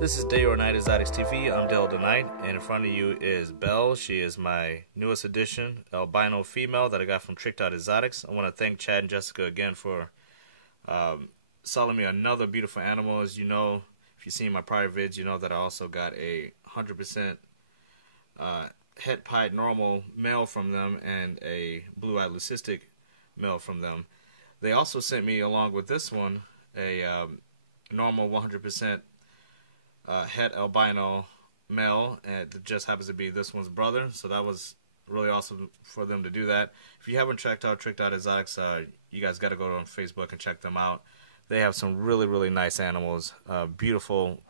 This is Day or Night Exotics TV. I'm Dale Tonight, and in front of you is Belle. She is my newest addition, albino female that I got from Tricked Out Exotics. I want to thank Chad and Jessica again for selling me another beautiful animal. As you know, if you've seen my prior vids, you know that I also got a 100% het pied normal male from them and a blue-eyed leucistic male from them. They also sent me, along with this one, a normal 100% het albino male, and it just happens to be this one's brother, so that was really awesome for them to do that. If you haven't checked out Tricked Out Exotics, you guys got to go on Facebook and check them out. They have some really nice animals, beautiful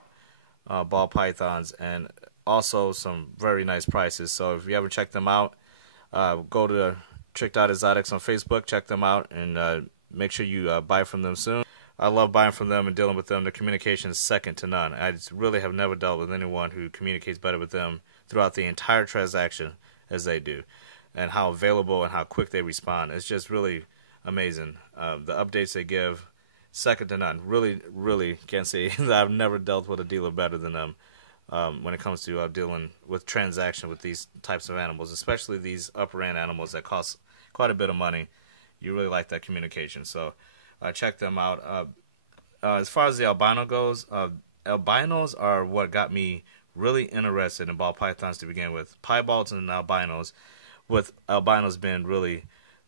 ball pythons, and also some very nice prices. So if you haven't checked them out, go to Tricked Out Exotics on Facebook, check them out, and make sure you buy from them soon. I love buying from them and dealing with them. Their communication is second to none. I just really have never dealt with anyone who communicates better with them throughout the entire transaction as they do, and how available and how quick they respond. It's just really amazing. The updates they give, second to none. Really can't say that I've never dealt with a dealer better than them when it comes to dealing with transaction with these types of animals, especially these upper end animals that cost quite a bit of money. You really like that communication. So check them out. As far as the albino goes, albinos are what got me really interested in ball pythons to begin with. Piebalgs and albinos, with albinos being really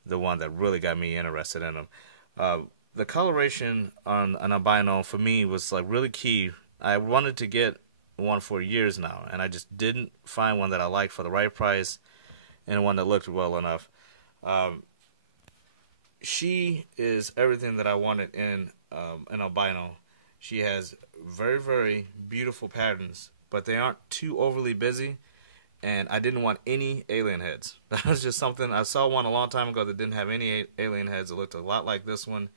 the one that really got me interested in them. The coloration on an albino for me was like really key. I wanted to get one for years now, and I just didn't find one that I liked for the right price and one that looked well enough. She is everything that I wanted in an albino. She has very beautiful patterns, but they aren't too overly busy, and I didn't want any alien heads. That was just something. I saw one a long time ago that didn't have any alien heads. It looked a lot like this one,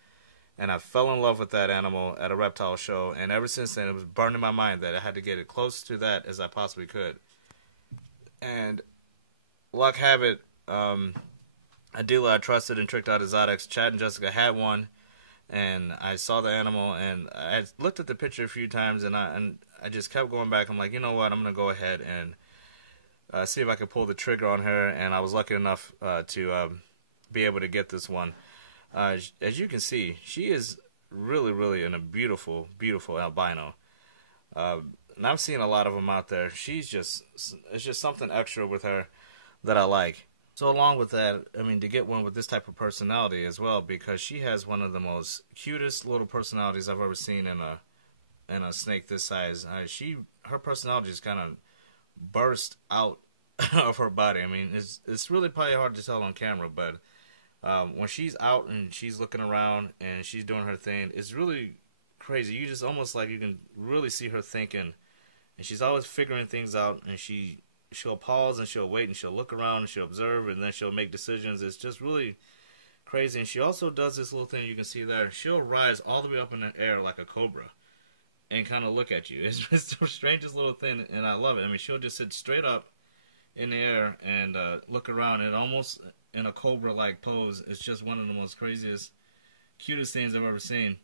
and I fell in love with that animal at a reptile show, and ever since then it was burning my mind that I had to get it close to that as I possibly could. And luck have it, a dealer I trusted in Tricked Out Exotics, Chad and Jessica, had one, and I saw the animal, and I looked at the picture a few times, and I just kept going back. I'm like, you know what, I'm going to go ahead and see if I could pull the trigger on her, and I was lucky enough to be able to get this one. As you can see, she is really in a beautiful albino. And I've seen a lot of them out there. It's just something extra with her that I like. So along with that, I mean, to get one with this type of personality as well, because she has one of the most cutest little personalities I've ever seen in a snake this size. Her personality just kind of burst out of her body. I mean, it's really probably hard to tell on camera, but when she's out and she's looking around and she's doing her thing, it's really crazy. You just almost like you can really see her thinking, and she's always figuring things out, and she'll pause and she'll wait and she'll look around and she'll observe and then she'll make decisions. It's just really crazy. And she also does this little thing you can see there. She'll rise all the way up in the air like a cobra and kind of look at you. It's just the strangest little thing, and I love it. I mean, she'll just sit straight up in the air and look around, and almost in a cobra-like pose. It's just one of the most craziest, cutest things I've ever seen.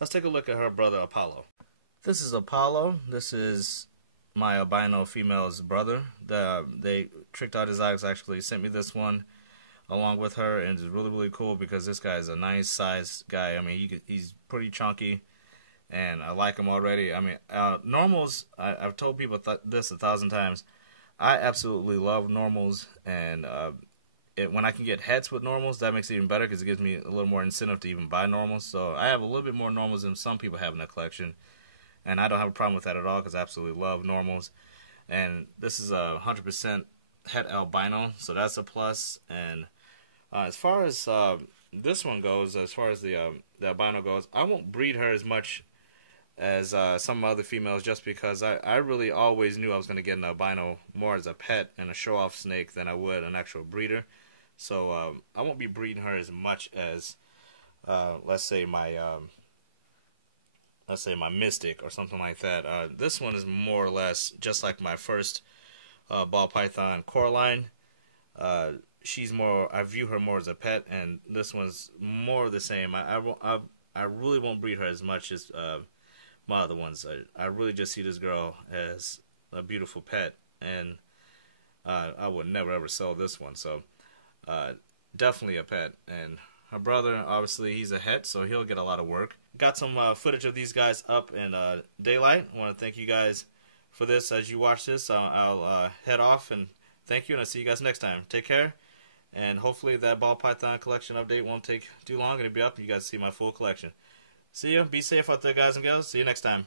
Let's take a look at her brother, Apollo. This is Apollo. This is my albino female's brother. They Tricked Out Exotics actually sent me this one along with her, and it's really cool because this guy is a nice sized guy. I mean, he's pretty chunky, and I like him already. I mean, normals, I've told people this 1,000 times. I absolutely love normals, and when I can get hets with normals, that makes it even better because it gives me a little more incentive to even buy normals. So I have a little bit more normals than some people have in their collection, and I don't have a problem with that at all because I absolutely love normals. And this is a 100% het albino, so that's a plus. And as far as this one goes, as far as the albino goes, I won't breed her as much as some other females just because I really always knew I was going to get an albino more as a pet and a show-off snake than I would an actual breeder. So I won't be breeding her as much as, let's say, my let's say my Mystic or something like that. This one is more or less just like my first ball python, Coraline. She's more. I view her more as a pet, and this one's more the same. I really won't breed her as much as my other ones. I really just see this girl as a beautiful pet, and I would never ever sell this one. So definitely a pet. And her brother, obviously, he's a het, so he'll get a lot of work. Got some footage of these guys up in daylight. I want to thank you guys for this as you watch this. I'll head off and thank you, and I'll see you guys next time. Take care, and hopefully that ball python collection update won't take too long. It'll be up, and you guys see my full collection. See ya. Be safe out there, guys and girls. See you next time.